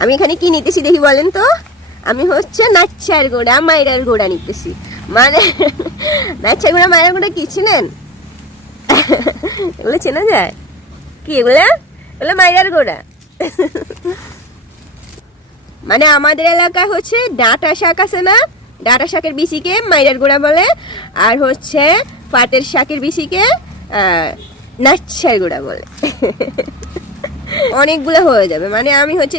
আমি এখানে কি নিতেছি দেখি বলেন তো? আমি হচ্ছে নাচ্ছার গোড়া মাইরার গোড়া নিতেছি। মানে নাচ্ছার গোড়া মাইরার গোড়া কি চিনেন? এগুলো চেনা যায় কি? এগুলো মাইরার গোড়া। মানে আমাদের এলাকায় হচ্ছে ডাঁটা শাক আছে না, ডাঁটা শাকের বিচিকে মাইরার গোড়া বলে, আর হচ্ছে পাটের শাকের বিচিকে নাচ্ছার গোড়া বলে। অনেকগুলো হয়ে যাবে। মানে আমি হচ্ছে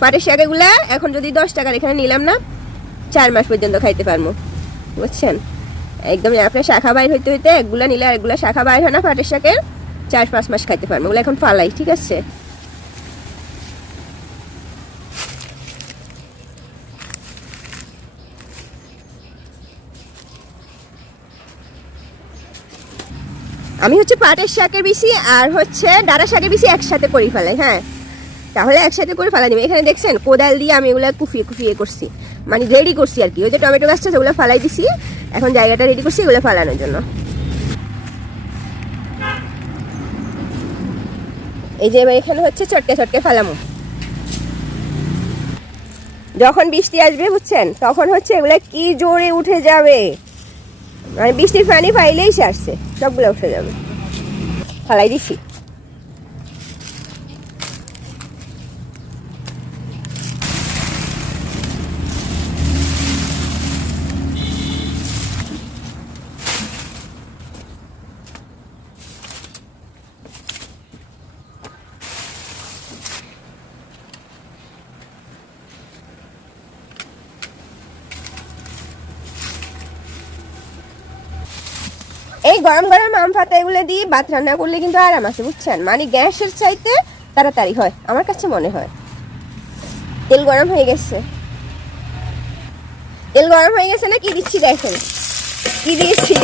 পাটের শাকগুলা এখন যদি 10 টাকার এখানে নিলাম না, 4 মাস পর্যন্ত খাইতে পারবো, বুঝছেন? একদম আপনার শাখা বাইর হইতে হইতে একগুলা নিলে আরেকগুলা শাখা বাইর হয় না পাটের শাকের, 4-5 মাস খাইতে পারবো। ওগুলো এখন ফালাই, ঠিক আছে? আমি হচ্ছে পাটের শাকের বিচি আর হচ্ছে ডাঁটা শাকের বিচি একসাথে করে ফেলাই। হ্যাঁ, তাহলে একসাথে করে ফেলা দিবে। এখানে দেখছেন কোদাল দিয়ে আমি এগুলো কুফিয়ে কুফিয়ে করছি, মানে রেডি করছি আর কি। ওই যে টমেটো গাছটা সেগুলো ফালাই দিছি, এখন জায়গাটা রেডি করছি এগুলো ফালানোর জন্য। এই যে এখানে হচ্ছে চটকে চটকে ফালামো। যখন বৃষ্টি আসবে বুঝছেন, তখন হচ্ছে এগুলো কি জোরে উঠে যাবে, মানে বৃষ্টির পানি ফাইলেই সে আসছে, সবগুলো উঠে যাবে। ফালাই দিছি। এই গরম গরম আম পাতা এগুলো দিয়ে ভাত রান্না করলে কিন্তু আরাম আছে, বুঝছেন? মানে গ্যাসের চাইতে তাড়াতাড়ি হয় আমার কাছে মনে হয়। তেল গরম হয়ে গেছে, তেল গরম হয়ে গেছে না? কি দিচ্ছি দেখেন, কি দিয়েছি।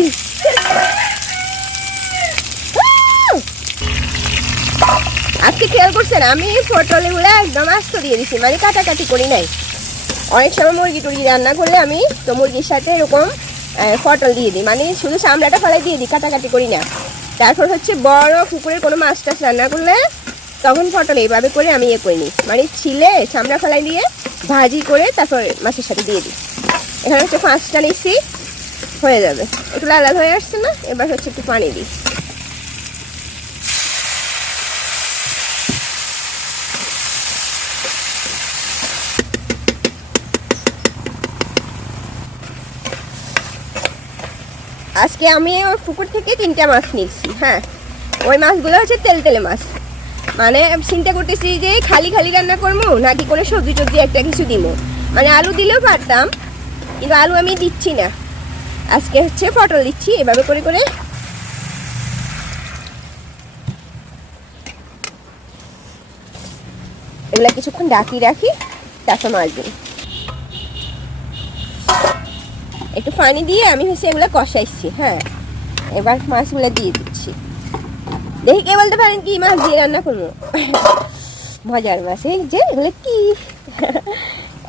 আজকে খেয়াল করছেন আমি পটল এগুলো একদম আস্ত দিয়ে দিচ্ছি, মানে কাটাকাটি করি নাই। অনেক সময় মুরগি টুরগি রান্না করলে আমি তো মুরগির সাথে এরকম পটল দিয়ে দিই, মানে শুধু চামড়াটা ফেলাই দিয়ে দিই, কাটাকাটি করি না। তারপর হচ্ছে বড় পুকুরের কোনো মাছ টাছ রান্না করলে তখন পটল এইভাবে করে আমি করে নিই, মানে ছিলে চামড়া ফেলাই দিয়ে ভাজি করে তারপর মাছের সাথে দিয়ে দিই। এখানে হচ্ছে 5টা নিচ্ছি, হয়ে যাবে। একটু লাল লাল হয়ে আসছে না? এবার হচ্ছে একটু পানি দিই। আজকে আমি ওই পুকুর থেকে 3টা মাছ নিচ্ছি। হ্যাঁ, ওই মাছগুলো হচ্ছে তেল তেলে মাছ। মানে চিন্তা করতেছি যে খালি খালি রান্না করবো নাকি করে সবজি টবজি একটা কিছু দিব। মানে আলু দিলেও পারতাম, কিন্তু আলু আমি দিচ্ছি না। আজকে হচ্ছে পটল দিচ্ছি এভাবে করে করে। এগুলা কিছুক্ষণ ঢাকি রাখি, তারপর মাছ দিই। একটু পানি দিয়ে আমি হচ্ছে এগুলো কষাইছি। হ্যাঁ, এবার মাছগুলো দিয়ে দিচ্ছি। দেখি কে বলতে পারেন কি মাছ দিয়ে রান্না করবো? মজার মাছ। এই যে এগুলো কি,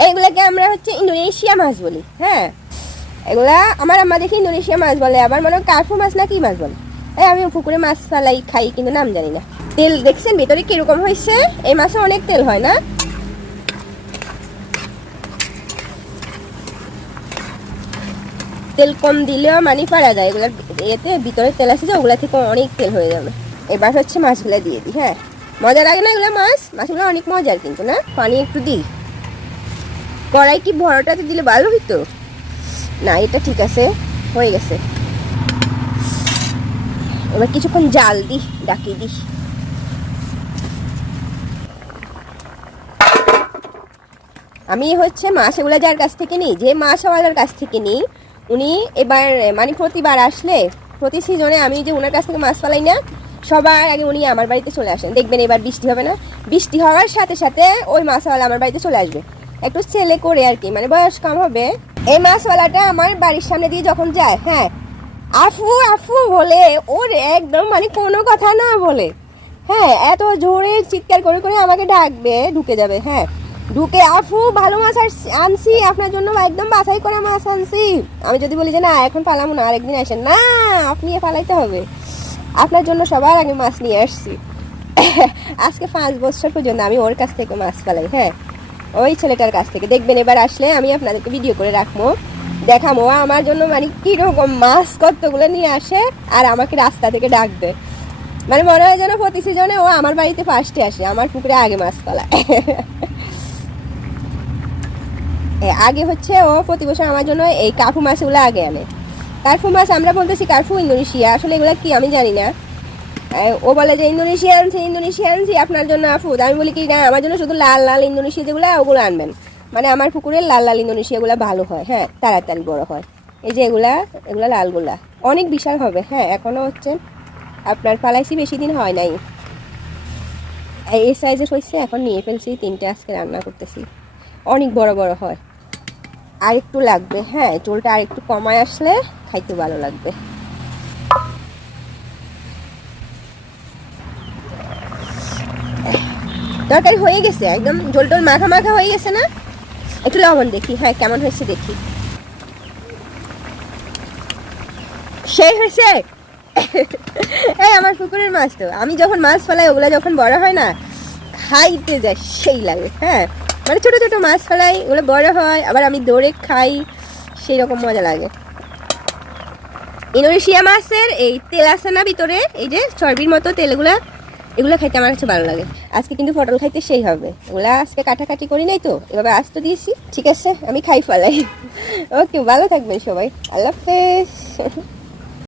এইগুলাকে আমরা হচ্ছে ইন্দোনেশিয়া মাছ বলি। হ্যাঁ, এগুলা আমার আম্মা দেখি ইন্দোনেশিয়া মাছ বলে, আবার মনে হয় কার্ফু মাছ না কি মাছ বলে। আমি পুকুরে মাছ ফালাই খাই, কিন্তু নাম জানি না। তেল দেখছেন ভেতরে কিরকম হয়েছে? এই মাছে অনেক তেল হয় না? তেল কম দিলেও মানে পারা যায়, এগুলোর এতে ভিতরে তেল আছে যে ওগুলা থেকে অনেক তেল হয়ে যাবে। এবার হচ্ছে মাছগুলো দিয়ে দিই। হ্যাঁ, মজা লাগে না এগুলো? মাছগুলো অনেক মজার কিন্তু না? পানি একটু দিই। কড়াই কি বড়টাতে দিলে ভালো হইতো না? এটা ঠিক আছে, হয়ে গেছে। এবার কিছুক্ষণ জাল দিই, ডাকি দিই। আমি হচ্ছে মাছ এগুলো যার কাছ থেকে নিই, যে মাছওয়ালার কাছ থেকে নিই, উনি এবার মানে প্রতিবার আসলে প্রতি সিজনে আমি যে ওনার কাছ থেকে মাছ ফালাই না, সবার আগে উনি আমার বাড়িতে চলে আসেন। দেখবেন এবার বৃষ্টি হবে না, বৃষ্টি হওয়ার সাথে সাথে ওই মাছওয়ালা আমার বাড়িতে চলে আসবে। একটু ছেলে করে আর কি, মানে বয়স কম হবে। এই মাছওয়ালাটা আমার বাড়ির সামনে দিয়ে যখন যায়, হ্যাঁ, আফু আফু বলে, ওর একদম মানে কোনো কথা না বলে, হ্যাঁ, এত জোরে চিৎকার করে করে আমাকে ডাকবে, ঢুকে যাবে। হ্যাঁ, ঢুকে আফু ভালো মাছ আনছি আপনার জন্য, একদম বাছাই করা মাছ আনছি। আমি যদি বলি যে না এখন পালামো না, আরেকদিন আসেন, না আপনি ফালাইতে হবে, আপনার জন্য সবার আগে মাছ নিয়ে আসছি। আজকে 5 বছর পর্যন্ত আমি ওর কাছ থেকে মাছ ফেলাই। হ্যাঁ, ওই ছেলেটার কাছ থেকে। দেখবেন এবার আসলে আমি আপনাদেরকে ভিডিও করে রাখবো, দেখাবো আমার জন্য মানে কিরকম মাছ কতগুলো নিয়ে আসে আর আমাকে রাস্তা থেকে ডাকবে। মানে মনে হয় যেন প্রতি সিজনে ও আমার বাড়িতে ফার্স্টে আসে, আমার পুকুরে আগে মাছ ফেলায়। আগে হচ্ছে ও প্রতি বছর আমার জন্য এই কার্ফু মাছগুলো আগে আনে। কার্ফু মাছ আমরা বলতেছি কার্ফু ইন্দোনেশিয়া, আসলে এগুলো কি আমি জানি না। ও বলে যে ইন্দোনেশিয়া আনছি আপনার জন্য আফুদ। আমি বলি কি না, আমার জন্য শুধু লাল লাল ইন্দোনেশিয়া যেগুলো ওগুলো আনবেন। মানে আমার পুকুরের লাল লাল ইন্দোনেশিয়াগুলো ভালো হয়, হ্যাঁ, তাড়াতাড়ি বড় হয়। এই যে এগুলা লালগুলা অনেক বিশাল হবে। হ্যাঁ, এখনো হচ্ছে আপনার পালাইছি, বেশি দিন হয় নাই, এই সাইজের হয়েছে। এখন নিয়ে ফেলছি 3টে, আজকে রান্না করতেছি। অনেক বড় বড় হয়, আর একটু লাগবে। হ্যাঁ, চুলটা আর একটু কমায় আসলে খাইতে ভালো লাগবে। তরকারি হয়ে গেছে, একদম ঝোল টোল মাখা মাখা হয়ে গেছে না? একটু লবণ দেখি, হ্যাঁ কেমন হয়েছে দেখি। সেই হয়েছে। এই আমার পুকুরের মাছ তো, আমি যখন মাছ ফেলাই ওগুলা যখন বড় হয় না, খাইতে যায় সেই লাগে। হ্যাঁ, মানে ছোট ছোট মাছ ফেলাই, ওগুলো বড় হয়, আবার আমি দৌড়ে খাই, সেই রকম মজা লাগে। ইন্দোনেশিয়া মাছের এই তেল আছে না ভিতরে, এই যে চর্বির মতো তেলগুলা, এগুলো খাইতে আমার কাছে ভালো লাগে। আজকে কিন্তু পটল খাইতে সেই হবে। এগুলা আজকে কাটাকাটি করি নাই তো, এভাবে আস্ত দিয়েছি। ঠিক আছে, আমি খাই ফেলাই। ওকে, ভালো থাকবেন সবাই, আল্লাহ হাফেজ।